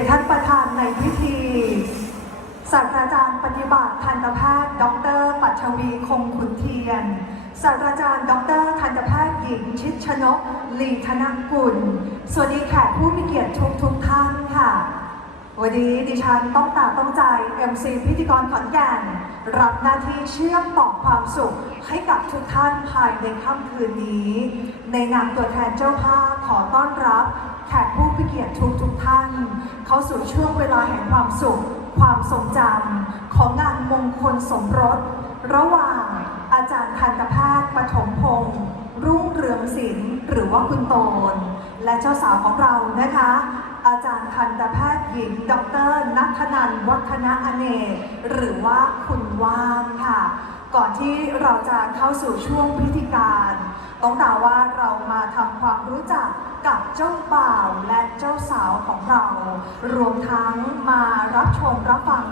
นท่านประธานในพิธีศาสตราจารย์ปฏิบัติทันตแพทย์ ดร ปัชวีคงขุนเทียน ศาสตราจารย์ ดร ทันตแพทย์หญิงชิดชนกลีธนกุล สวัสดีแขกผู้มีเกียรติทุกทุกท่านค่ะ วันนี้ดิฉันต้องตาต้องใจ MC พิธีกรขอนแก่น รับหน้าที่เชื่อมต่อความสุขให้กับทุกท่านภายในค่ำคืนนี้ ในนามตัวแทนเจ้าภาพขอต้อนรับแขก เข้าสู่ช่วงเวลาแห่งความสุข ความทรงจำของงานมงคลสมรส ระหว่างอาจารย์ทันตแพทย์ปฐมพงศ์รุ่งเรืองศิลป์หรือว่าคุณโตน และเจ้าสาวของเรานะคะ อาจารย์ทันตแพทย์หญิง ดรนัทนันวัฒนะอเนกหรือว่าคุณว่านค่ะ ก่อนที่เราจะเข้าสู่ช่วงพิธีการ ต้องกล่าวว่าเรามาทำความรู้จักกับเจ้าบ่าวและเจ้าสาวของเรา รวมทั้งมารับชมรับฟัง